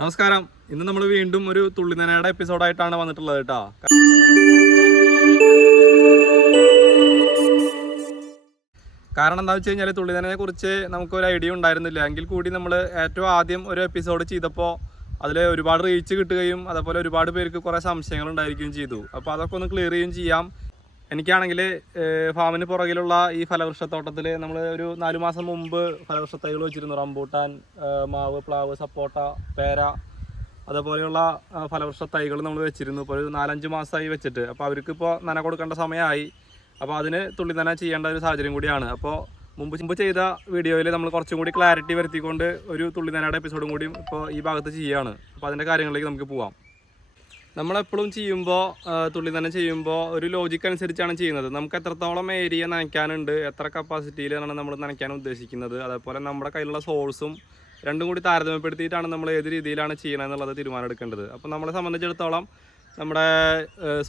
നമസ്കാരം. ഇന്ന് നമ്മൾ വീണ്ടും ഒരു തുള്ളിനനയുടെ എപ്പിസോഡായിട്ടാണ് വന്നിട്ടുള്ളത് കേട്ടോ. കാരണം എന്താ വെച്ച് കഴിഞ്ഞാൽ തുള്ളിനനയെ കുറിച്ച് നമുക്കൊരു ഐഡിയ ഉണ്ടായിരുന്നില്ല. എങ്കിൽ കൂടി നമ്മൾ ഏറ്റവും ആദ്യം ഒരു എപ്പിസോഡ് ചെയ്തപ്പോൾ അതിൽ ഒരുപാട് റീച്ച് കിട്ടുകയും അതേപോലെ ഒരുപാട് പേർക്ക് കുറേ സംശയങ്ങൾ ഉണ്ടായിരിക്കുകയും ചെയ്തു. അപ്പോൾ അതൊക്കെ ഒന്ന് ക്ലിയർ ചെയ്യുകയും ചെയ്യാം. എനിക്കാണെങ്കിൽ ഫാമിന് പുറകിലുള്ള ഈ ഫലവൃക്ഷത്തോട്ടത്തിൽ നമ്മൾ ഒരു 4 മാസം മുമ്പ് ഫലവൃക്ഷ തൈകൾ വെച്ചിരുന്നു. റംബൂട്ടാൻ, മാവ്, പ്ലാവ്, സപ്പോട്ട, പേര, അതുപോലെയുള്ള ഫലവൃക്ഷ തൈകൾ നമ്മൾ വെച്ചിരുന്നു. ഇപ്പോൾ ഒരു 4-5 മാസമായി വെച്ചിട്ട്. അപ്പോൾ അവർക്കിപ്പോൾ നന കൊടുക്കേണ്ട സമയമായി. അപ്പോൾ അതിന് തുള്ളി നന ചെയ്യേണ്ട ഒരു സാഹചര്യം കൂടിയാണ്. അപ്പോൾ മുമ്പ് ചെയ്ത വീഡിയോയിൽ നമ്മൾ കുറച്ചും കൂടി ക്ലാരിറ്റി വരുത്തിക്കൊണ്ട് ഒരു തുള്ളി നനയുടെ എപ്പിസോഡും കൂടി ഇപ്പോൾ ഈ ഭാഗത്ത് ചെയ്യുകയാണ്. അപ്പോൾ അതിൻ്റെ കാര്യങ്ങളിലേക്ക് നമുക്ക് പോവാം. നമ്മളെപ്പോഴും ചെയ്യുമ്പോൾ തുള്ളി നന ചെയ്യുമ്പോൾ ഒരു ലോജിക്ക് അനുസരിച്ചാണ് ചെയ്യുന്നത്. നമുക്ക് എത്രത്തോളം ഏരിയ നനയ്ക്കാനുണ്ട്, എത്ര കപ്പാസിറ്റിയിലാണ് നമ്മൾ നനയ്ക്കാൻ ഉദ്ദേശിക്കുന്നത്, അതേപോലെ നമ്മുടെ കയ്യിലുള്ള സോഴ്സും രണ്ടും കൂടി താരതമ്യപ്പെടുത്തിയിട്ടാണ് നമ്മൾ ഏത് രീതിയിലാണ് ചെയ്യണമെന്നുള്ളത് തീരുമാനം എടുക്കേണ്ടത്. അപ്പോൾ നമ്മളെ സംബന്ധിച്ചിടത്തോളം നമ്മുടെ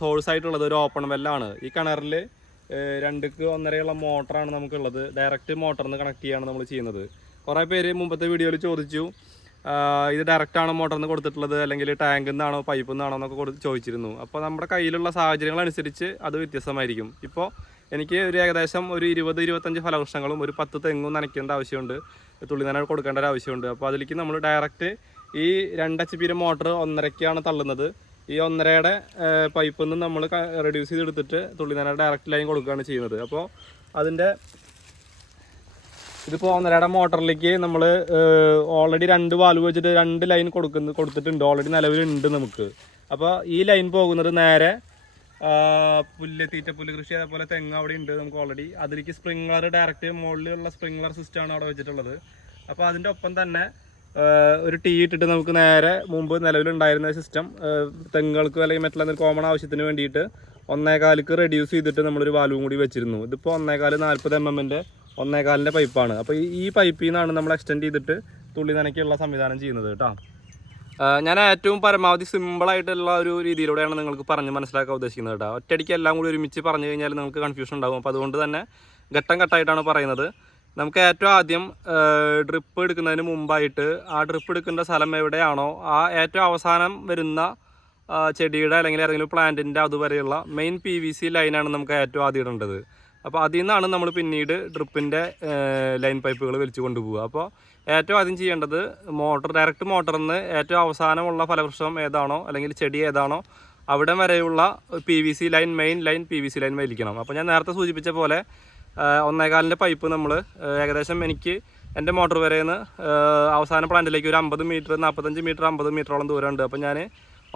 സോഴ്സായിട്ടുള്ളത് ഒരു ഓപ്പൺ വെല്ലാണ്. ഈ കിണറിൽ 2ക്ക് 1.5 മോട്ടറാണ് നമുക്കുള്ളത്. ഡയറക്റ്റ് മോട്ടറിന് കണക്ട് ചെയ്യാണ് നമ്മൾ ചെയ്യുന്നത്. കുറേ പേര് മുമ്പത്തെ വീഡിയോയിൽ ചോദിച്ചു, ഇത് ഡയറക്റ്റാണോ മോട്ടറിന് കൊടുത്തിട്ടുള്ളത് അല്ലെങ്കിൽ ടാങ്കിൽ നിന്നാണോ പൈപ്പിൽ നിന്നാണോ എന്നൊക്കെ ചോദിച്ചിരുന്നു. അപ്പോൾ നമ്മുടെ കയ്യിലുള്ള സാഹചര്യങ്ങളനുസരിച്ച് അത് വ്യത്യസ്തമായിരിക്കും. ഇപ്പോൾ എനിക്ക് ഏകദേശം ഒരു 20-25 ഫലവൃക്ഷങ്ങളും ഒരു 10 തെങ്ങും നനയ്ക്കേണ്ട ആവശ്യമുണ്ട്, തുള്ളി നന കൊടുക്കേണ്ട ഒരു ആവശ്യമുണ്ട്. അപ്പോൾ അതിലേക്ക് നമ്മൾ ഡയറക്റ്റ് ഈ 2 HP മോട്ടർ 1.5ക്കാണ് തള്ളുന്നത്. ഈ 1.5യുടെ പൈപ്പിൽ നിന്ന് നമ്മൾ റെഡ്യൂസ് ചെയ്തെടുത്തിട്ട് തുള്ളി നന ഡയറക്റ്റ് ലൈൻ കൊടുക്കുകയാണ് ചെയ്യുന്നത്. അപ്പോൾ അതിൻ്റെ ഇതിപ്പോൾ 1.5യുടെ മോട്ടറിലേക്ക് നമ്മൾ ഓൾറെഡി 2 വാൽവ് വെച്ചിട്ട് 2 ലൈൻ കൊടുത്തിട്ടുണ്ട്, ഓൾറെഡി നിലവിലുണ്ട് നമുക്ക്. അപ്പോൾ ഈ ലൈൻ പോകുന്നത് നേരെ തീറ്റപ്പുല്ല് കൃഷി അതേപോലെ തെങ്ങ് അവിടെ ഉണ്ട് നമുക്ക് ഓൾറെഡി. അതിലേക്ക് സ്പ്രിംഗ്ലർ ഡയറക്റ്റ് മുകളിലുള്ള സ്പ്രിംഗ്ലർ സിസ്റ്റമാണ് അവിടെ വെച്ചിട്ടുള്ളത്. അപ്പോൾ അതിൻ്റെ ഒപ്പം തന്നെ ഒരു ടീ ഇട്ടിട്ട് നമുക്ക് നേരെ മുമ്പ് നിലവിലുണ്ടായിരുന്ന സിസ്റ്റം തെങ്ങുകൾക്ക് അല്ലെങ്കിൽ മറ്റുള്ള കോമൺ ആവശ്യത്തിന് വേണ്ടിയിട്ട് 1.25ക്ക് റെഡ്യൂസ് ചെയ്തിട്ട് നമ്മളൊരു വാൽവും കൂടി വെച്ചിരുന്നു. ഇതിപ്പോൾ 1.25 40 mm 1.25ൻ്റെ പൈപ്പാണ്. അപ്പോൾ ഈ പൈപ്പിൽ നിന്നാണ് നമ്മൾ എക്സ്റ്റെൻഡ് ചെയ്തിട്ട് തുള്ളി നനയ്ക്കുള്ള സംവിധാനം ചെയ്യുന്നത് കേട്ടോ. ഞാൻ ഏറ്റവും പരമാവധി സിമ്പിളായിട്ടുള്ള ഒരു രീതിയിലൂടെയാണ് നിങ്ങൾക്ക് പറഞ്ഞ് മനസ്സിലാക്കാൻ ഉദ്ദേശിക്കുന്നത് കേട്ടോ. ഒറ്റയടിക്ക് എല്ലാം കൂടി ഒരുമിച്ച് പറഞ്ഞു കഴിഞ്ഞാൽ നിങ്ങൾക്ക് കൺഫ്യൂഷൻ ഉണ്ടാകും. അപ്പോൾ അതുകൊണ്ട് തന്നെ ഘട്ടം ഘട്ടമായിട്ടാണ് പറയുന്നത്. നമുക്ക് ഏറ്റവും ആദ്യം ഡ്രിപ്പ് എടുക്കുന്നതിന് മുമ്പായിട്ട് ആ ഡ്രിപ്പ് എടുക്കേണ്ട സ്ഥലം എവിടെയാണോ ആ ഏറ്റവും അവസാനം വരുന്ന ചെടിയുടെ അല്ലെങ്കിൽ ഏതെങ്കിലും പ്ലാന്റിൻ്റെ അതുവരെയുള്ള മെയിൻ PVC ലൈനാണ് നമുക്ക് ഏറ്റവും ആദ്യം ഇടേണ്ടത്. അപ്പോൾ അതിൽ നിന്നാണ് നമ്മൾ പിന്നീട് ഡ്രിപ്പിൻ്റെ ലൈൻ പൈപ്പുകൾ വലിച്ചു കൊണ്ടുപോകുക. അപ്പോൾ ഏറ്റവും ആദ്യം ചെയ്യേണ്ടത് ഡയറക്റ്റ് മോട്ടറിൽ നിന്ന് ഏറ്റവും അവസാനമുള്ള ഫലവൃക്ഷം ഏതാണോ അല്ലെങ്കിൽ ചെടി ഏതാണോ അവിടെ വരെയുള്ള PVC line main line PVC line വലിക്കണം. അപ്പോൾ ഞാൻ നേരത്തെ സൂചിപ്പിച്ച പോലെ 1.25ൻ്റെ പൈപ്പ് നമ്മൾ ഏകദേശം എനിക്ക് എൻ്റെ മോട്ടർ വരെയെന്ന് അവസാന പ്ലാന്റിലേക്ക് ഒരു 50 മീറ്റർ 45 മീറ്റർ 50 മീറ്ററോളം ദൂരമുണ്ട്. അപ്പോൾ ഞാൻ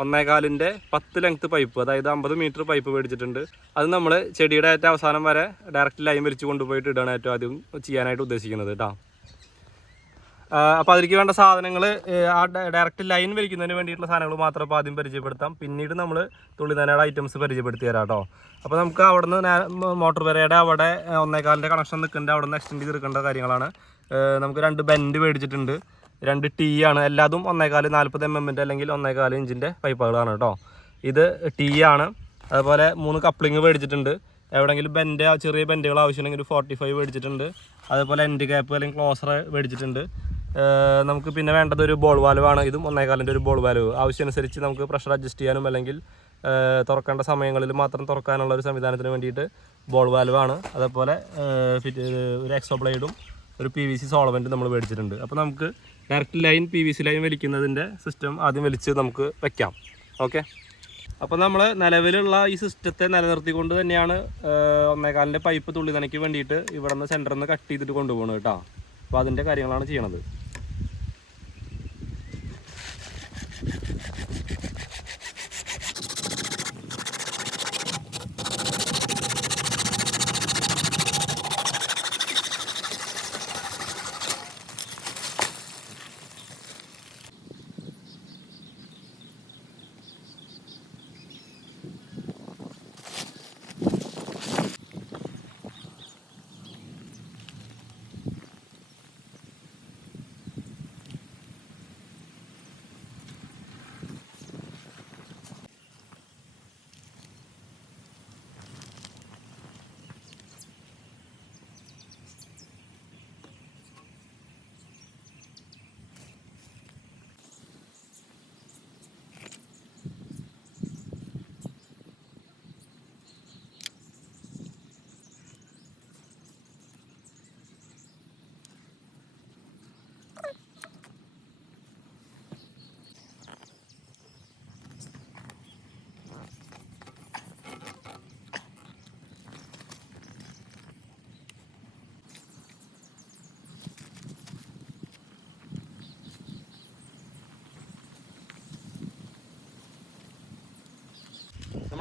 1.25ൻ്റെ 10 ലെങ്ത്ത് പൈപ്പ്, അതായത് 50 മീറ്റർ പൈപ്പ് മേടിച്ചിട്ടുണ്ട്. അത് നമ്മൾ ചെടിയുടെ ഏറ്റവും അവസാനം വരെ ഡയറക്റ്റ് ലൈൻ വലിച്ച് കൊണ്ടുപോയിട്ട് ഇടാണ് ഏറ്റവും ആദ്യം ചെയ്യാനായിട്ട് ഉദ്ദേശിക്കുന്നത് കേട്ടോ. അപ്പോൾ അതിലേക്ക് വേണ്ട സാധനങ്ങൾ ആ ഡയറക്റ്റ് ലൈൻ വലിക്കുന്നതിന് വേണ്ടിയിട്ടുള്ള സാധനങ്ങൾ മാത്രം ഇപ്പോൾ ആദ്യം പരിചയപ്പെടുത്താം. പിന്നീട് നമ്മൾ തുള്ളി നനയുടെ ഐറ്റംസ് പരിചയപ്പെടുത്തി തരാം കേട്ടോ. അപ്പോൾ നമുക്ക് അവിടെ നിന്ന് മോട്ടോർ വരയുടെ അവിടെ 1.25ൻ്റെ കണക്ഷൻ നിൽക്കേണ്ട അവിടെ നിന്ന് എക്സ്റ്റെൻഡ് ചെയ്തെടുക്കേണ്ട കാര്യങ്ങളാണ്. നമുക്ക് 2 ബെൻഡ് മേടിച്ചിട്ടുണ്ട്, 2 ടീ ആണ്. എല്ലാതും 1.25 40 mm അല്ലെങ്കിൽ 1.25 ഇഞ്ചിൻ്റെ പൈപ്പുകളാണ് കേട്ടോ. ഇത് ടീ ആണ്. അതുപോലെ 3 കപ്ലിങ് മേടിച്ചിട്ടുണ്ട്. എവിടെയെങ്കിലും ചെറിയ ബെൻഡുകൾ ആവശ്യമുണ്ടെങ്കിൽ ഒരു 45 മേടിച്ചിട്ടുണ്ട്. അതുപോലെ എൻഡ് ക്യാപ്പ് അല്ലെങ്കിൽ ക്ലോസർ മേടിച്ചിട്ടുണ്ട്. നമുക്ക് പിന്നെ വേണ്ടത് ഒരു ബോൾ വാൽവാണ്. ഇതും 1.25ൻ്റെ ഒരു ബോൾ വാൽവ്. ആവശ്യമനുസരിച്ച് നമുക്ക് പ്രഷർ അഡ്ജസ്റ്റ് ചെയ്യാനും അല്ലെങ്കിൽ തുറക്കേണ്ട സമയങ്ങളിൽ മാത്രം തുറക്കാനുള്ള ഒരു സംവിധാനത്തിന് വേണ്ടിയിട്ട് ബോൾ വാൽവാണ്. അതേപോലെ ഒരു എക്സോ ബ്ലേഡും ഒരു PVC സോളവെൻറ്റ് നമ്മൾ മേടിച്ചിട്ടുണ്ട്. അപ്പോൾ നമുക്ക് ഡയറക്റ്റ് ലൈൻ PVC ലൈൻ വലിക്കുന്നതിൻ്റെ സിസ്റ്റം ആദ്യം വലിച്ച് നമുക്ക് വയ്ക്കാം. ഓക്കെ. അപ്പോൾ നമ്മൾ നിലവിലുള്ള ഈ സിസ്റ്റത്തെ നിലനിർത്തിക്കൊണ്ട് തന്നെയാണ് 1.25ൻ്റെ പൈപ്പ് തുള്ളി നനയ്ക്ക് വേണ്ടിയിട്ട് ഇവിടെ നിന്ന് സെൻറ്ററിൽ നിന്ന് കട്ട് ചെയ്തിട്ട് കൊണ്ടുപോകണം കേട്ടോ. അപ്പോൾ അതിൻ്റെ കാര്യങ്ങളാണ് ചെയ്യണത്.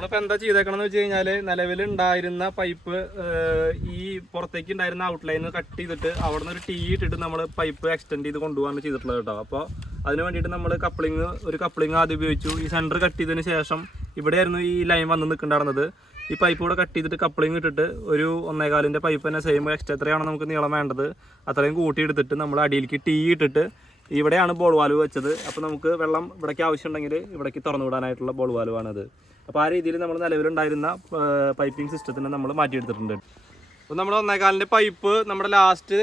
നമ്മളിപ്പോൾ എന്താ ചെയ്തേക്കണമെന്ന് വെച്ച് കഴിഞ്ഞാൽ നിലവിലുണ്ടായിരുന്ന പൈപ്പ് ഈ പുറത്തേക്ക് ഉണ്ടായിരുന്ന ഔട്ട്ലൈൻ കട്ട് ചെയ്തിട്ട് അവിടെ നിന്ന് ഒരു ടീ ഇട്ടിട്ട് നമ്മൾ പൈപ്പ് എക്സ്റ്റെൻഡ് ചെയ്ത് കൊണ്ടുപോകാൻ ചെയ്തിട്ടുള്ളത് കേട്ടോ. അപ്പോൾ അതിന് വേണ്ടിയിട്ട് നമ്മൾ ഒരു കപ്ലിങ് ആദ്യം ഉപയോഗിച്ചു. ഈ സെൻറ്റർ കട്ട് ചെയ്തതിന് ശേഷം ഇവിടെയായിരുന്നു ഈ ലൈൻ വന്ന് നിൽക്കുന്നുണ്ടായിരുന്നത്. ഈ പൈപ്പ് കൂടെ കട്ട് ചെയ്തിട്ട് കപ്ലിങ് ഇട്ടിട്ട് ഒരു 1.25 പൈപ്പ് തന്നെ സെയിം എക്സ്ട്രാ എത്രയാണ് നമുക്ക് നീളം വേണ്ടത് അത്രയും കൂട്ടിയെടുത്തിട്ട് നമ്മൾ അടിയിലേക്ക് ടീ ഇട്ടിട്ട് ഇവിടെയാണ് ബോൾ വാൽവ് വെച്ചത്. അപ്പോൾ നമുക്ക് വെള്ളം ഇവിടേക്ക് ആവശ്യമുണ്ടെങ്കിൽ ഇവിടേക്ക് തുറന്നു വിടാനായിട്ടുള്ള ബോൾ വാൽവാണത്. അപ്പോൾ ആ രീതിയിൽ നമ്മൾ നിലവിലുണ്ടായിരുന്ന പൈപ്പിംഗ് സിസ്റ്റത്തിനെ നമ്മൾ മാറ്റിയെടുത്തിട്ടുണ്ട്. അപ്പോൾ നമ്മൾ 1.25 പൈപ്പ് നമ്മുടെ ലാസ്റ്റ്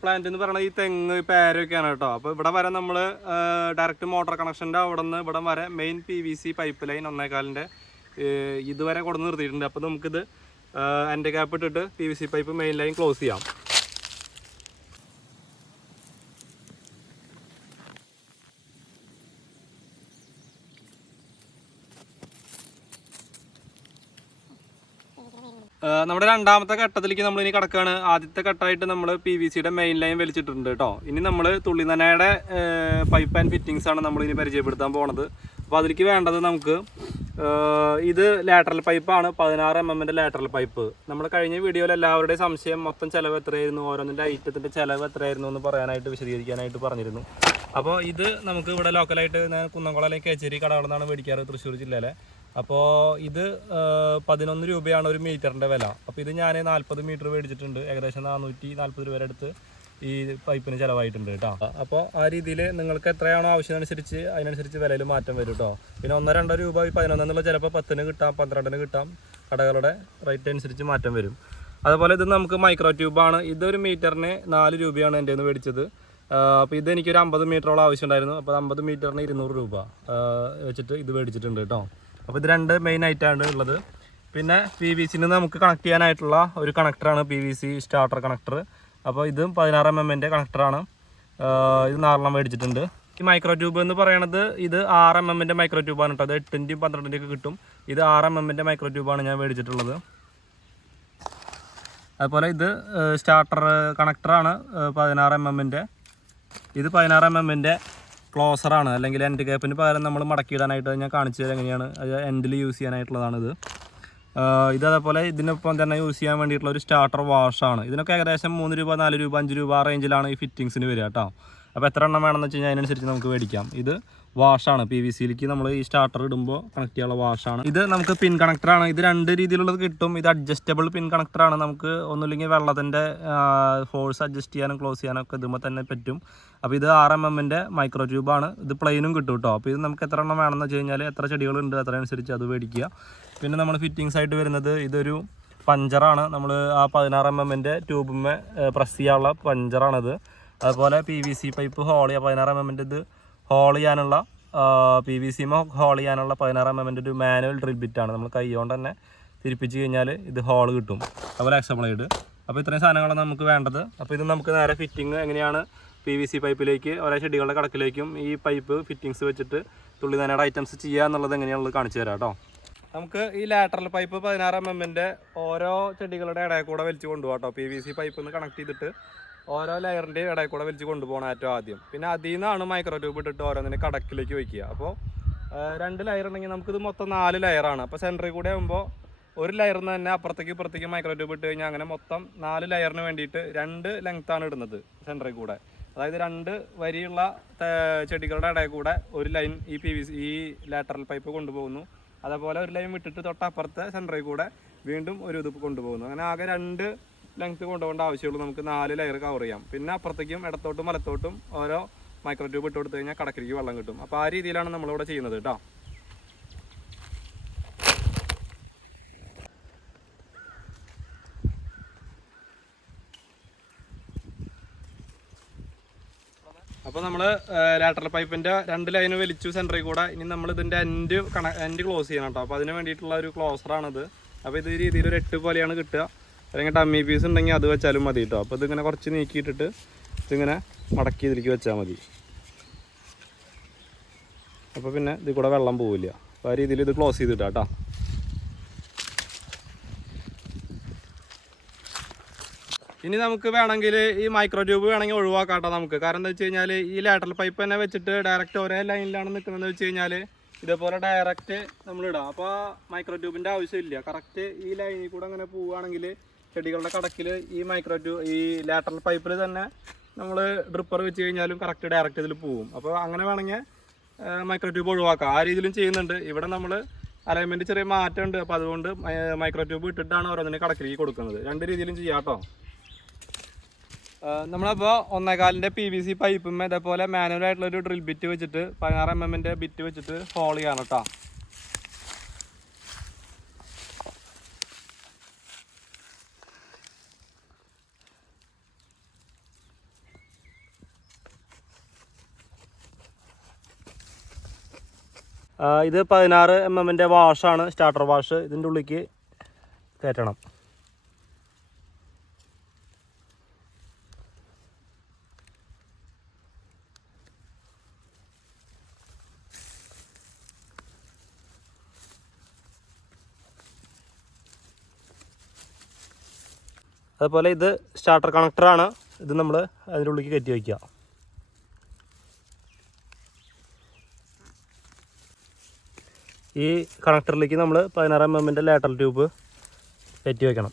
പ്ലാന്റ് എന്ന് പറയുന്നത് ഈ തെങ്ങ് പേരൊക്കെയാണ് കേട്ടോ. അപ്പോൾ ഇവിടെ വരെ നമ്മൾ ഡയറക്റ്റ് മോട്ടോർ കണക്ഷൻ്റെ അവിടെ നിന്ന് ഇവിടെ വരെ മെയിൻ PVC പൈപ്പ് ലൈൻ 1.25 ഇതുവരെ കൊടുന്ന് നിർത്തിയിട്ടുണ്ട്. അപ്പോൾ നമുക്കിത് എൻ്റെ ക്യാപ്പ് ഇട്ടിട്ട് PVC pipe main line close ചെയ്യാം. നമ്മുടെ രണ്ടാമത്തെ ഘട്ടത്തിലേക്ക് നമ്മൾ ഇനി കിടക്കുകയാണ്. ആദ്യത്തെ ഘട്ടമായിട്ട് നമ്മൾ PVCയുടെ മെയിൻ ലൈൻ വലിച്ചിട്ടുണ്ട് കേട്ടോ. ഇനി നമ്മൾ തുള്ളിനനയുടെ പൈപ്പ് ആൻഡ് ഫിറ്റിങ്സ് ആണ് നമ്മൾ ഇനി പരിചയപ്പെടുത്താൻ പോണത്. അപ്പോൾ അതിലേക്ക് വേണ്ടത് നമുക്ക് ഇത് ലാറ്ററൽ പൈപ്പാണ്, 16 mm ലാറ്ററൽ പൈപ്പ്. നമ്മൾ കഴിഞ്ഞ വീഡിയോയിൽ എല്ലാവരുടെയും സംശയം മൊത്തം ചിലവ് എത്രയായിരുന്നു, ഓരോന്നിൻ്റെ ഐറ്റത്തിൻ്റെ ചിലവ് എത്രയായിരുന്നു എന്ന് പറയാനായിട്ട് വിശദീകരിക്കാനായിട്ട് പറഞ്ഞിരുന്നു. അപ്പോൾ ഇത് നമുക്ക് ഇവിടെ ലോക്കലായിട്ട് കുന്നംകുളം അല്ലെങ്കിൽ കേച്ചേരി കടകളിൽ നിന്നാണ് മേടിക്കാറ്, തൃശ്ശൂർ ജില്ലയിലെ. അപ്പോൾ ഇത് 11 രൂപയാണ് ഒരു മീറ്ററിൻ്റെ വില. അപ്പോൾ ഇത് ഞാൻ 40 മീറ്റർ മേടിച്ചിട്ടുണ്ട്. ഏകദേശം 440 രൂപയുടെ അടുത്ത് ഈ പൈപ്പിന് ചിലവായിട്ടുണ്ട് കേട്ടോ. അപ്പോൾ ആ രീതിയിൽ നിങ്ങൾക്ക് എത്രയാണോ ആവശ്യമനുസരിച്ച് അതിനനുസരിച്ച് വിലയിൽ മാറ്റം വരും കേട്ടോ. പിന്നെ 1-2 രൂപ ഈ 11 എന്നുള്ള ചിലപ്പോൾ 10-ന് കിട്ടാം, 12-ന് കിട്ടാം. കടകളുടെ റേറ്റ് അനുസരിച്ച് മാറ്റം വരും. അതുപോലെ ഇത് നമുക്ക് മൈക്രോ ട്യൂബാണ്. ഇതൊരു മീറ്ററിന് 4 രൂപയാണ് എൻ്റെ നിന്ന് മേടിച്ചത്. അപ്പോൾ ഇത് എനിക്കൊരു 50 മീറ്ററോളം ആവശ്യമുണ്ടായിരുന്നു. അപ്പോൾ 50 മീറ്ററിന് 200 രൂപ വെച്ചിട്ട് ഇത് മേടിച്ചിട്ടുണ്ട് കേട്ടോ. അപ്പോൾ ഇത് 2 മെയിൻ ആയിട്ടാണ് ഉള്ളത്. പിന്നെ PVCന് നമുക്ക് കണക്ട് ചെയ്യാനായിട്ടുള്ള ഒരു കണക്ടറാണ് PVC സ്റ്റാർട്ടർ കണക്ടർ. അപ്പോൾ ഇതും 16 mm കണക്ടറാണ്. ഇത് 4 മേടിച്ചിട്ടുണ്ട്. ഈ മൈക്രോ ട്യൂബ് എന്ന് പറയുന്നത് ഇത് 6 mm മൈക്രോ ട്യൂബാണ് കേട്ടോ. അത് 8-ൻ്റെയും 12-ൻ്റെയും ഒക്കെ കിട്ടും. ഇത് 6 mm മൈക്രോ ട്യൂബാണ് ഞാൻ മേടിച്ചിട്ടുള്ളത്. അതുപോലെ ഇത് സ്റ്റാർട്ടർ കണക്ടറാണ് 16 mm. ഇത് 16 mm ക്ലോസറാണ്, അല്ലെങ്കിൽ എൻഡ് ക്യാപ്പിന് പകരം നമ്മൾ മടക്കിയിടാനായിട്ട് ഞാൻ കാണിച്ചു തരാം എങ്ങനെയാണ്. അത് എൻഡിൽ യൂസ് ചെയ്യാനായിട്ടുള്ളതാണിത്. ഇത് അതേപോലെ ഇതിനൊപ്പം തന്നെ യൂസ് ചെയ്യാൻ വേണ്ടിയിട്ടുള്ള ഒരു സ്റ്റാർട്ടർ വാഷാണ്. ഇതിനൊക്കെ ഏകദേശം 3 രൂപ 4 രൂപ 5 രൂപ ആ റേഞ്ചിലാണ് ഈ ഫിറ്റിങ്സിന് വരിക കേട്ടോ. അപ്പോൾ എത്ര എണ്ണം വേണമെന്ന് വെച്ച് കഴിഞ്ഞാൽ അതിനനുസരിച്ച് നമുക്ക് മേടിക്കാം. ഇത് വാഷാണ്, PVCയിലേക്ക് നമ്മൾ ഈ സ്റ്റാർട്ടർ ഇടുമ്പോൾ കണക്ട് ചെയ്യാനുള്ള വാഷാണ്. ഇത് നമുക്ക് പിൻ കണക്ടറാണ്. ഇത് 2 രീതിയിലുള്ളത് കിട്ടും. ഇത് അഡ്ജസ്റ്റബിൾ പിൻ കണക്ടറാണ്. നമുക്ക് ഒന്നുമില്ലെങ്കിൽ വെള്ളത്തിൻ്റെ ഫോഴ്സ് അഡ്ജസ്റ്റ് ചെയ്യാനും ക്ലോസ് ചെയ്യാനും ഒക്കെ ഇതുമ്പോൾ തന്നെ പറ്റും. അപ്പോൾ ഇത് 6 mm മൈക്രോ ട്യൂബാണ്. ഇത് പ്ലെയിനും കിട്ടും കേട്ടോ. അപ്പോൾ ഇത് നമുക്ക് എത്ര എണ്ണം വേണമെന്ന് വെച്ച് കഴിഞ്ഞാൽ എത്ര ചെടികളുണ്ട് അത്രയനുസരിച്ച് അത് മേടിക്കുക. പിന്നെ നമ്മൾ ഫിറ്റിങ്സ് ആയിട്ട് വരുന്നത് ഇതൊരു പഞ്ചറാണ്. നമ്മൾ ആ 16 mm ട്യൂബുമേ പ്രസ് ചെയ്യാനുള്ള പഞ്ചറാണിത്. അതുപോലെ PVC പൈപ്പ് ഹോൾ ചെയ്യുക 16 mm ഇത് ഹോൾ ചെയ്യാനുള്ള PVCമോ ഹോൾ ചെയ്യാനുള്ള 16 mm ഒരു മാനുവൽ ഡ്രിൽ ബിറ്റാണ്. നമ്മൾ കൈ കൊണ്ട് തന്നെ തിരിപ്പിച്ച് കഴിഞ്ഞാൽ ഇത് ഹോൾ കിട്ടും. അതുപോലെ എക്സപ്ലൈഡ്. അപ്പോൾ ഇത്രയും സാധനങ്ങളാണ് നമുക്ക് വേണ്ടത്. അപ്പോൾ ഇത് നമുക്ക് നേരെ ഫിറ്റിങ് എങ്ങനെയാണ് PVC പൈപ്പിലേക്ക് ഓരോ ചെടികളുടെ കടക്കിലേക്കും ഈ പൈപ്പ് ഫിറ്റിങ്സ് വെച്ചിട്ട് തുള്ളി നനയുടെ ഐറ്റംസ് ചെയ്യുക എന്നുള്ളത് എങ്ങനെയാണുള്ളത് കാണിച്ചു തരാം കേട്ടോ. നമുക്ക് ഈ ലാറ്ററൽ പൈപ്പ് 16 mm ഓരോ ചെടികളുടെ ഇടയിൽ കൂടെ വലിച്ച് കൊണ്ടുപോകാം കേട്ടോ. PVC പൈപ്പ് ഒന്ന് കണക്ട് ചെയ്തിട്ട് ഓരോ ലെയറിൻ്റെ ഇടയിൽ കൂടെ വലിച്ച് കൊണ്ടുപോകണം ഏറ്റവും ആദ്യം. പിന്നെ അതിൽ നിന്നാണ് മൈക്രോ ട്യൂബ് ഇട്ടിട്ട് ഓരോന്നിനെ കടക്കിലേക്ക് വയ്ക്കുക. അപ്പോൾ 2 ലെയർ ഉണ്ടെങ്കിൽ നമുക്കിത് മൊത്തം 4 ലെയറാണ്. അപ്പോൾ സെൻറ്ററിൽ കൂടെ ആകുമ്പോൾ ഒരു ലെയറിൽ നിന്ന് തന്നെ അപ്പുറത്തേക്ക് ഇപ്പുറത്തേക്ക് മൈക്രോ ട്യൂബ് ഇട്ട് കഴിഞ്ഞാൽ അങ്ങനെ മൊത്തം 4 ലെയറിന് വേണ്ടിയിട്ട് 2 ലെങ്ത്താണ് ഇടുന്നത് സെൻറ്ററിൽ കൂടെ. അതായത് 2 വരിയുള്ള ചെടികളുടെ ഇടയിൽ കൂടെ ഒരു ലൈൻ ഈ ഈ ലാറ്ററൽ പൈപ്പ് കൊണ്ടുപോകുന്നു. അതേപോലെ ഒരു ലൈൻ വിട്ടിട്ട് തൊട്ടപ്പുറത്തെ സെൻറ്ററിൽ കൂടെ വീണ്ടും ഒരു ഇത് കൊണ്ടുപോകുന്നു. അങ്ങനെ ആകെ 2 ലെങ്ത്ത് കൊണ്ടുപോകേണ്ട ആവശ്യമുള്ളൂ. നമുക്ക് 4 ലെയർ കവർ ചെയ്യാം. പിന്നെ അപ്പുറത്തേക്കും ഇടത്തോട്ടും വലത്തോട്ടും ഓരോ മൈക്രോ ട്യൂബ് ഇട്ട് കൊടുത്തു കഴിഞ്ഞാൽ കടക്കിലേക്ക് വെള്ളം കിട്ടും. അപ്പോൾ ആ രീതിയിലാണ് നമ്മളിവിടെ ചെയ്യുന്നത് കേട്ടോ. അപ്പോൾ നമ്മൾ ലാറ്ററൽ പൈപ്പിൻ്റെ 2 ലൈന് വലിച്ചു സെൻറ്ററിൽ കൂടെ. ഇനി നമ്മൾ ഇതിൻ്റെ എൻഡ് ക്ലോസ് ചെയ്യണം കേട്ടോ. അപ്പോൾ അതിന് വേണ്ടിയിട്ടുള്ള ഒരു ക്ലോസറാണിത്. അപ്പോൾ ഇത് ഈ രീതിയിൽ ഒരു 8 പോലെയാണ് കിട്ടുക. അല്ലെങ്കിൽ ഡമ്മി പീസ് ഉണ്ടെങ്കിൽ അത് വെച്ചാലും മതി കേട്ടോ. അപ്പോൾ ഇതിങ്ങനെ കുറച്ച് നീക്കിയിട്ടിട്ട് ഇതിങ്ങനെ മടക്കി ഇതിലേക്ക് വെച്ചാൽ മതി. അപ്പോൾ പിന്നെ ഇതിൽ കൂടെ വെള്ളം പോവില്ല. അപ്പോൾ ആ രീതിയിൽ ഇത് ക്ലോസ് ചെയ്തിട്ടാ കേട്ടോ. ഇനി നമുക്ക് വേണമെങ്കിൽ ഈ മൈക്രോ ട്യൂബ് വേണമെങ്കിൽ ഒഴിവാക്കാം കേട്ടോ നമുക്ക്. കാരണം എന്താ വെച്ച് കഴിഞ്ഞാൽ ഈ ലാറ്ററൽ പൈപ്പ് തന്നെ വെച്ചിട്ട് ഡയറക്റ്റ് ഒരേ ലൈനിലാണ് നിൽക്കുന്നതെന്ന് വെച്ച് കഴിഞ്ഞാൽ ഇതേപോലെ ഡയറക്റ്റ് നമ്മൾ ഇടാം. അപ്പോൾ മൈക്രോ ട്യൂബിൻ്റെ ആവശ്യമില്ല. കറക്റ്റ് ഈ ലൈനിൽ കൂടെ അങ്ങനെ പോവുകയാണെങ്കിൽ ചെടികളുടെ കടക്കിൽ ഈ ലാറ്ററൽ പൈപ്പിൽ തന്നെ നമ്മൾ ഡ്രിപ്പർ വെച്ച് കഴിഞ്ഞാലും കറക്റ്റ് ഡയറക്റ്റ് ഇതിൽ പോവും. അപ്പോൾ അങ്ങനെ വേണമെങ്കിൽ മൈക്രോ ട്യൂബ് ഒഴിവാക്കാം. ആ രീതിയിലും ചെയ്യുന്നുണ്ട്. ഇവിടെ നമ്മൾ അലൈൻമെൻറ്റ് ചെറിയ മാറ്റമുണ്ട്. അപ്പോൾ അതുകൊണ്ട് മൈക്രോ ട്യൂബ് ഇട്ടിട്ടാണ് ഓരോന്നിനെ കടക്കിലേക്ക് കൊടുക്കുന്നത്. രണ്ട് രീതിയിലും ചെയ്യാം കേട്ടോ. നമ്മളപ്പോൾ 1.4 PVC പൈപ്പും ഇതേപോലെ മാനുവലായിട്ടുള്ളൊരു ഡ്രിൽ ബിറ്റ് വെച്ചിട്ട് 16 mm ബിറ്റ് വെച്ചിട്ട് ഹോൾ ചെയ്യണം കേട്ടോ. ഇത് 16 mm വാഷാണ്, സ്റ്റാർട്ടർ വാഷ്. ഇതിൻ്റെ ഉള്ളിലേക്ക് കയറ്റണം. അതുപോലെ ഇത് സ്റ്റാർട്ടർ കണക്ടറാണ്. ഇത് നമ്മൾ അതിൻ്റെ ഉള്ളിലേക്ക് കയറ്റി വയ്ക്കുക. ഈ കണക്ടറിലേക്ക് നമ്മൾ 16 mm ലാറ്ററൽ ട്യൂബ് കയറ്റി വയ്ക്കണം.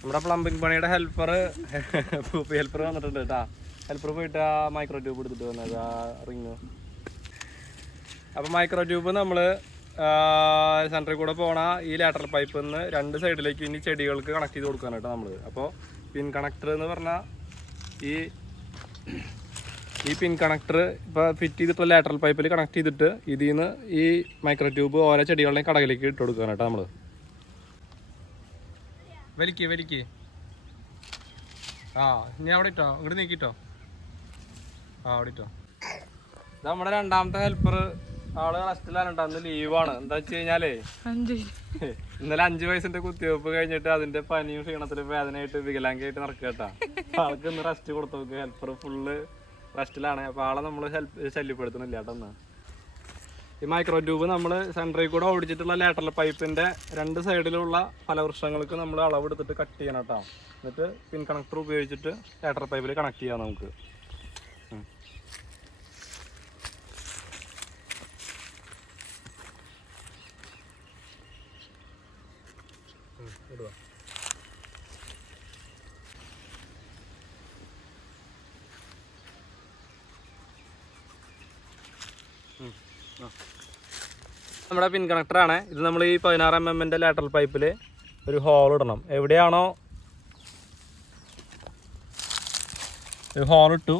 നമ്മുടെ പ്ലംബിംഗ് പണിയുടെ ഹെൽപ്പർ വന്നിട്ടുണ്ട് കേട്ടോ. ഹെൽപ്പർ പോയിട്ട് ആ മൈക്രോ ട്യൂബ് എടുത്തിട്ട് വന്നത്, ആ റിങ്. അപ്പോൾ മൈക്രോ ട്യൂബ് നമ്മൾ സെൻറ്ററിൽ കൂടെ പോണ ഈ ലാറ്ററൽ പൈപ്പിൽ നിന്ന് 2 സൈഡിലേക്ക് ഇനി ചെടികൾക്ക് കണക്ട് ചെയ്ത് കൊടുക്കാനായിട്ട് നമ്മൾ. അപ്പോൾ പിൻ കണക്ടർ എന്ന് പറഞ്ഞാൽ ഈ പിൻ കണക്ടർ ഇപ്പോൾ ഫിറ്റ് ചെയ്തിട്ടുള്ള ലാറ്ററൽ പൈപ്പിൽ കണക്ട് ചെയ്തിട്ട് ഇതിൽ നിന്ന് ഈ മൈക്രോ ട്യൂബ് ഓരോ ചെടികളുടെയും കടകിലേക്ക് ഇട്ട് കൊടുക്കാനായിട്ട് നമ്മൾ. വലിക്ക് ആ ഇനി അവിടെ ഇട്ടോ, ഇങ്ങോട്ട് നീക്കിട്ടോ. അവിടെ ഇട്ടോ. ഇത് നമ്മുടെ രണ്ടാമത്തെ ഹെൽപ്പർ. ആള് റെസ്റ്റിലാണ് കേട്ടോ. അന്ന് ലീവാണ്. എന്താ വെച്ച് കഴിഞ്ഞാലേ ഇന്നലെ 5 വയസ്സിന്റെ കുത്തിവെപ്പ് കഴിഞ്ഞിട്ട് അതിന്റെ പനിയും ക്ഷീണത്തിലും വേദനയായിട്ട് വികലാംഗയായിട്ട് നടക്കുക കേട്ടാ. ആൾക്ക് ഇന്ന് റെസ്റ്റ് കൊടുത്തു നോക്ക്. ഹെൽപ്പർ ഫുള്ള് റെസ്റ്റിലാണ്. അപ്പൊ ആളെ നമ്മൾ ശല്യപ്പെടുത്തുന്നില്ല കേട്ടോ. ഈ മൈക്രോ ട്യൂബ് നമ്മൾ സെൻറ്ററിൽ കൂടെ ഓടിച്ചിട്ടുള്ള ലാറ്ററൽ പൈപ്പിന്റെ 2 സൈഡിലുള്ള ഫലവൃക്ഷങ്ങൾക്ക് നമ്മൾ അളവെടുത്തിട്ട് കട്ട് ചെയ്യണം കേട്ടോ. എന്നിട്ട് പിൻ കണക്ടർ ഉപയോഗിച്ചിട്ട് ലാറ്ററൽ പൈപ്പിൽ കണക്ട് ചെയ്യാം നമുക്ക്. നമ്മുടെ പിൻ കണക്ടറാണ് ഇത്. നമ്മൾ ഈ 16 mm ലാറ്ററൽ പൈപ്പിൽ ഒരു ഹോൾ ഇടണം. എവിടെയാണോ ഒരു ഹോൾ ഇട്ടു.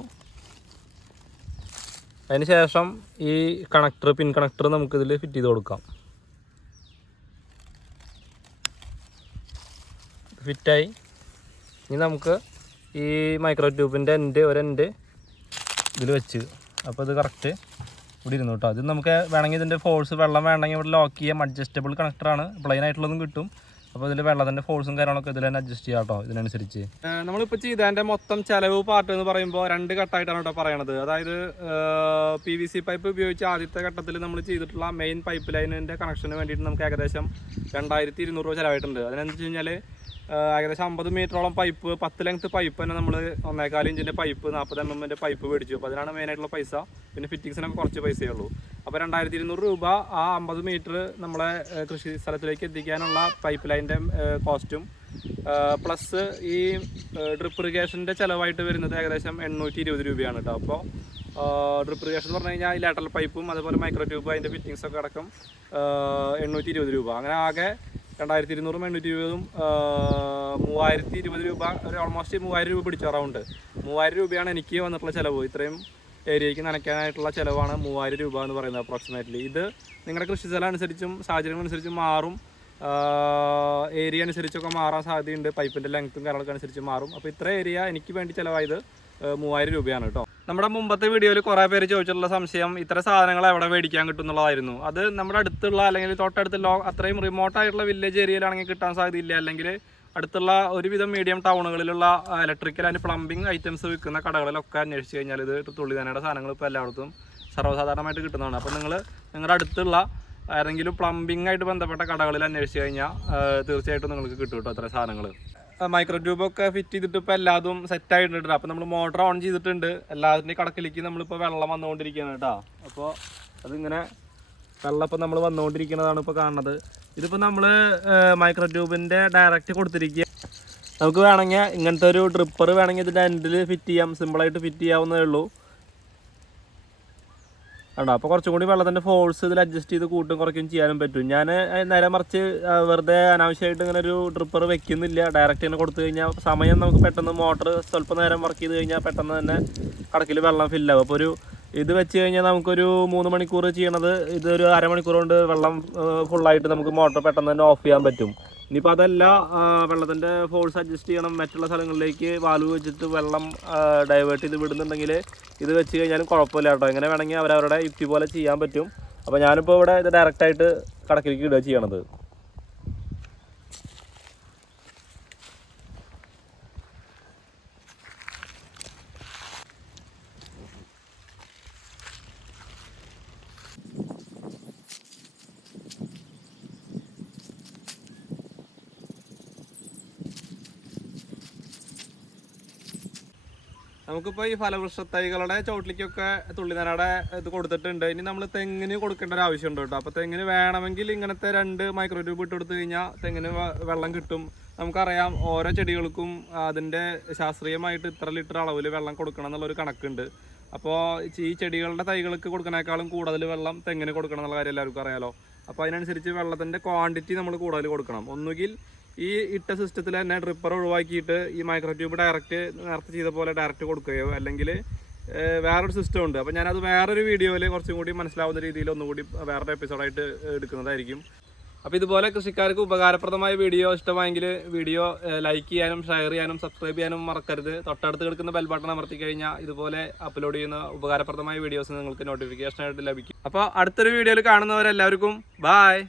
അതിന് ശേഷം ഈ കണക്ടർ, പിൻ കണക്ടർ നമുക്കിതിൽ ഫിറ്റ് ചെയ്ത് കൊടുക്കാം. ഫിറ്റായി. ഇനി നമുക്ക് ഈ മൈക്രോ ട്യൂബിൻ്റെ ഒരു എൻഡ് ഇതിൽ വെച്ച്, അപ്പോൾ ഇത് കറക്റ്റ് ഇവിടെ ഇരുന്നു കേട്ടോ. ഇത് നമുക്ക് വേണമെങ്കിൽ ഇതിൻ്റെ ഫോഴ്സ് വെള്ളം വേണമെങ്കിൽ ഇവിടെ ലോക്ക് ചെയ്യാം. അഡ്ജസ്റ്റബിൾ കണക്ടറാണ്. പ്ലെയിൻ ആയിട്ടുള്ളതും കിട്ടും. അപ്പോൾ ഇതിൽ വെള്ളത്തിൻ്റെ ഫോഴ്സും കാര്യങ്ങളൊക്കെ ഇതിൽ തന്നെ അഡ്ജസ്റ്റ് ചെയ്യാം കേട്ടോ. ഇതിനനുസരിച്ച് നമ്മളിപ്പോൾ ചെയ്തതിൻ്റെ മൊത്തം ചിലവ് പാർട്ട് എന്ന് പറയുമ്പോൾ 2 ഘട്ടമായിട്ടാണ് കേട്ടോ പറയണത്. അതായത് PVC പൈപ്പ് ഉപയോഗിച്ച് ആദ്യത്തെ ഘട്ടത്തിൽ നമ്മൾ ചെയ്തിട്ടുള്ള മെയിൻ പൈപ്പ് ലൈനിൻ്റെ കണക്ഷന് വേണ്ടിയിട്ട് നമുക്ക് ഏകദേശം 2200 രൂപ ചിലവായിട്ടുണ്ട്. അതിനെന്ന് വെച്ച് കഴിഞ്ഞാൽ ഏകദേശം 50 മീറ്ററോളം പൈപ്പ്, 10 ലെങ്ത് പൈപ്പ് തന്നെ നമ്മൾ 1.4 ഇഞ്ചിൻ്റെ പൈപ്പ്, 40 mm പൈപ്പ് മേടിച്ചു. അപ്പോൾ അതിനാണ് മെയിനായിട്ടുള്ള പൈസ. പിന്നെ ഫിറ്റിങ്സിനൊക്കെ കുറച്ച് പൈസയേ ഉള്ളൂ. അപ്പോൾ 2200 രൂപ ആ 50 മീറ്റർ നമ്മളെ കൃഷി സ്ഥലത്തിലേക്ക് എത്തിക്കാനുള്ള പൈപ്പ് ലൈൻ്റെ കോസ്റ്റും പ്ലസ് ഈ ഡ്രിപ്പ് ഇറിഗേഷൻ്റെ ചിലവായിട്ട് വരുന്നത് ഏകദേശം 820 രൂപയാണ് കേട്ടോ. അപ്പോൾ ഡ്രിപ്പ് ഇറിഗേഷൻ എന്ന് പറഞ്ഞു കഴിഞ്ഞാൽ ഈ ലാറ്ററൽ പൈപ്പും അതുപോലെ മൈക്രോ ട്യൂബ് അതിൻ്റെ ഫിറ്റിങ്സൊക്കെ അടക്കം 820 രൂപ. അങ്ങനെ ആകെ 2200 820 3020 രൂപ, ഒരു ഓൾമോസ്റ്റ് 3000 രൂപ പിടിച്ച അറൗണ്ട് 3000 രൂപയാണ് എനിക്ക് വന്നിട്ടുള്ള ചിലവ്. ഇത്രയും ഏരിയയ്ക്ക് നനയ്ക്കാനായിട്ടുള്ള ചിലവാണ് 3000 രൂപ എന്ന് പറയുന്നത് അപ്രോക്സിമേറ്റ്ലി. ഇത് നിങ്ങളുടെ കൃഷിസ്ഥലം അനുസരിച്ചും സാഹചര്യങ്ങളനുസരിച്ചും മാറും. ഏരിയ അനുസരിച്ചൊക്കെ മാറാൻ സാധ്യതയുണ്ട്. പൈപ്പിൻ്റെ ലെങ്ത്തും കാര്യങ്ങളൊക്കെ അനുസരിച്ച് മാറും. അപ്പോൾ ഇത്ര ഏരിയ എനിക്ക് വേണ്ടി ചിലവായത് 3000 രൂപയാണ് കേട്ടോ. നമ്മുടെ മുമ്പത്തെ വീഡിയോയിൽ കുറേ പേര് ചോദിച്ചിട്ടുള്ള സംശയം ഇത്ര സാധനങ്ങൾ എവിടെ മേടിക്കാൻ കിട്ടും എന്നുള്ളതായിരുന്നു. അത് നമ്മുടെ അടുത്തുള്ള അല്ലെങ്കിൽ തൊട്ടടുത്തുള്ള അത്രയും റിമോട്ടായിട്ടുള്ള വില്ലേജ് ഏരിയയിലാണെങ്കിൽ കിട്ടാൻ സാധ്യതയില്ല. അല്ലെങ്കിൽ അടുത്തുള്ള ഒരുവിധം മീഡിയം ടൗണുകളിലുള്ള ഇലക്ട്രിക്കൽ ആൻഡ് പ്ലംബിംഗ് ഐറ്റംസ് വിൽക്കുന്ന കടകളിലൊക്കെ അന്വേഷിച്ച് കഴിഞ്ഞാൽ ഇത് തുള്ളിതാനയുടെ സാധനങ്ങൾ ഇപ്പോൾ എല്ലായിടത്തും സർവ്വസാധാരണമായിട്ട് കിട്ടുന്നതാണ്. അപ്പോൾ നിങ്ങളുടെ അടുത്തുള്ള ഏതെങ്കിലും പ്ലംബിംഗ് ആയിട്ട് ബന്ധപ്പെട്ട കടകളിൽ അന്വേഷിച്ച് കഴിഞ്ഞാൽ തീർച്ചയായിട്ടും നിങ്ങൾക്ക് കിട്ടും കേട്ടോ അത്ര സാധനങ്ങൾ. മൈക്രോ ട്യൂബൊക്കെ ഫിറ്റ് ചെയ്തിട്ട് ഇപ്പോൾ എല്ലാതും സെറ്റ് ആയിട്ടുണ്ട്. അപ്പോൾ നമ്മൾ മോട്ടർ ഓൺ ചെയ്തിട്ടുണ്ട്. എല്ലാത്തിൻ്റെയും കടക്കിലേക്ക് നമ്മളിപ്പോൾ വെള്ളം വന്നുകൊണ്ടിരിക്കുകയാണ് കേട്ടോ. അപ്പോൾ അതിങ്ങനെ വെള്ളം ഇപ്പോൾ നമ്മൾ വന്നുകൊണ്ടിരിക്കുന്നതാണ് ഇപ്പോൾ കാണുന്നത്. ഇതിപ്പോൾ നമ്മൾ മൈക്രോ ട്യൂബിൻ്റെ ഡയറക്റ്റ് കൊടുത്തിരിക്കുക. നമുക്ക് വേണമെങ്കിൽ ഇങ്ങനത്തെ ഒരു ഡ്രിപ്പർ വേണമെങ്കിൽ ഇതിൻ്റെ എൻഡിൽ ഫിറ്റ് ചെയ്യാം. സിമ്പിളായിട്ട് ഫിറ്റ് ചെയ്യാവുന്നതേ ഉള്ളൂ. ആണോ, അപ്പോൾ കുറച്ചും കൂടി വെള്ളത്തിൻ്റെ ഫോഴ്സ് ഇതിൽ അഡ്ജസ്റ്റ് ചെയ്ത് കൂട്ടും കുറയ്ക്കും ചെയ്യാനും പറ്റും. ഞാൻ നേരെ മറിച്ച് വെറുതെ അനാവശ്യമായിട്ട് ഇങ്ങനെ ഒരു ഡ്രിപ്പർ വെക്കുന്നില്ല. ഡയറക്റ്റ് തന്നെ കൊടുത്തു കഴിഞ്ഞാൽ സമയം നമുക്ക് പെട്ടെന്ന് മോട്ടർ സ്വല്പം നേരം വർക്ക് ചെയ്ത് കഴിഞ്ഞാൽ പെട്ടെന്ന് തന്നെ കടക്കിൽ വെള്ളം ഫില്ലാവും. അപ്പോൾ ഒരു ഇത് വെച്ച് കഴിഞ്ഞാൽ നമുക്കൊരു 3 മണിക്കൂർ ചെയ്യണത് ഇതൊരു അരമണിക്കൂർ കൊണ്ട് വെള്ളം ഫുള്ളായിട്ട് നമുക്ക് മോട്ടർ പെട്ടെന്ന് തന്നെ ഓഫ് ചെയ്യാൻ പറ്റും. ഇനിയിപ്പോൾ അതല്ല, വെള്ളത്തിൻ്റെ ഫോഴ്സ് അഡ്ജസ്റ്റ് ചെയ്യണം, മറ്റുള്ള സ്ഥലങ്ങളിലേക്ക് വാൽവ് വെച്ചിട്ട് വെള്ളം ഡൈവേർട്ട് ചെയ്ത് വിടുന്നുണ്ടെങ്കിൽ ഇത് വെച്ച് കഴിഞ്ഞാലും കുഴപ്പമില്ല കേട്ടോ. ഇങ്ങനെ വേണമെങ്കിൽ അവരവരുടെ യുക്തി പോലെ ചെയ്യാൻ പറ്റും. അപ്പോൾ ഞാനിപ്പോൾ ഇവിടെ ഇത് ഡയറക്റ്റായിട്ട് കടക്കിലേക്ക് ഇടുക ചെയ്യണത്. നമുക്കിപ്പോൾ ഈ ഫലവൃക്ഷ തൈകളുടെ ചോട്ടിലേക്കൊക്കെ തുള്ളിനനയുടെ ഇത് കൊടുത്തിട്ടുണ്ട്. ഇനി നമ്മൾ തെങ്ങിന് കൊടുക്കേണ്ട ഒരു ആവശ്യമുണ്ട് കേട്ടോ. അപ്പോൾ തെങ്ങിന് വേണമെങ്കിൽ ഇങ്ങനത്തെ 2 മൈക്രോ ട്യൂബ് ഇട്ട് കൊടുത്തു കഴിഞ്ഞാൽ തെങ്ങിന് വെള്ളം കിട്ടും. നമുക്കറിയാം ഓരോ ചെടികൾക്കും അതിൻ്റെ ശാസ്ത്രീയമായിട്ട് ഇത്ര ലിറ്റർ അളവിൽ വെള്ളം കൊടുക്കണം എന്നുള്ളൊരു കണക്കുണ്ട്. അപ്പോൾ ഈ ചെടികളുടെ തൈകൾക്ക് കൊടുക്കണേക്കാളും കൂടുതൽ വെള്ളം തെങ്ങിന് കൊടുക്കണം എന്നുള്ള കാര്യം എല്ലാവർക്കും അറിയാലോ. അപ്പോൾ അതിനനുസരിച്ച് വെള്ളത്തിൻ്റെ ക്വാണ്ടിറ്റി നമ്മൾ കൂടുതൽ കൊടുക്കണം. ഒന്നുകിൽ ഈ ഇട്ട സിസ്റ്റത്തിൽ തന്നെ ഡ്രിപ്പർ ഒഴിവാക്കിയിട്ട് ഈ മൈക്രോ ട്യൂബ് ഡയറക്റ്റ് നേരത്തെ ചെയ്ത പോലെ ഡയറക്റ്റ് കൊടുക്കുകയോ അല്ലെങ്കിൽ വേറൊരു സിസ്റ്റം ഉണ്ട്. അപ്പോൾ ഞാനത് വേറൊരു വീഡിയോയിൽ കുറച്ചും കൂടി മനസ്സിലാവുന്ന രീതിയിൽ ഒന്നുകൂടി വേറൊരു എപ്പിസോഡായിട്ട് എടുക്കുന്നതായിരിക്കും. അപ്പോൾ ഇതുപോലെ കൃഷിക്കാർക്ക് ഉപകാരപ്രദമായ വീഡിയോ ഇഷ്ടമായെങ്കിൽ വീഡിയോ ലൈക്ക് ചെയ്യാനും ഷെയർ ചെയ്യാനും സബ്സ്ക്രൈബ് ചെയ്യാനും മറക്കരുത്. തൊട്ടടുത്ത് കിടക്കുന്ന ബെൽ ബട്ടൺ അമർത്തി കഴിഞ്ഞാൽ ഇതുപോലെ അപ്ലോഡ് ചെയ്യുന്ന ഉപകാരപ്രദമായ വീഡിയോസ് നിങ്ങൾക്ക് നോട്ടിഫിക്കേഷനായിട്ട് ലഭിക്കും. അപ്പോൾ അടുത്തൊരു വീഡിയോയിൽ കാണുന്നവരെല്ലാവർക്കും ബായ്.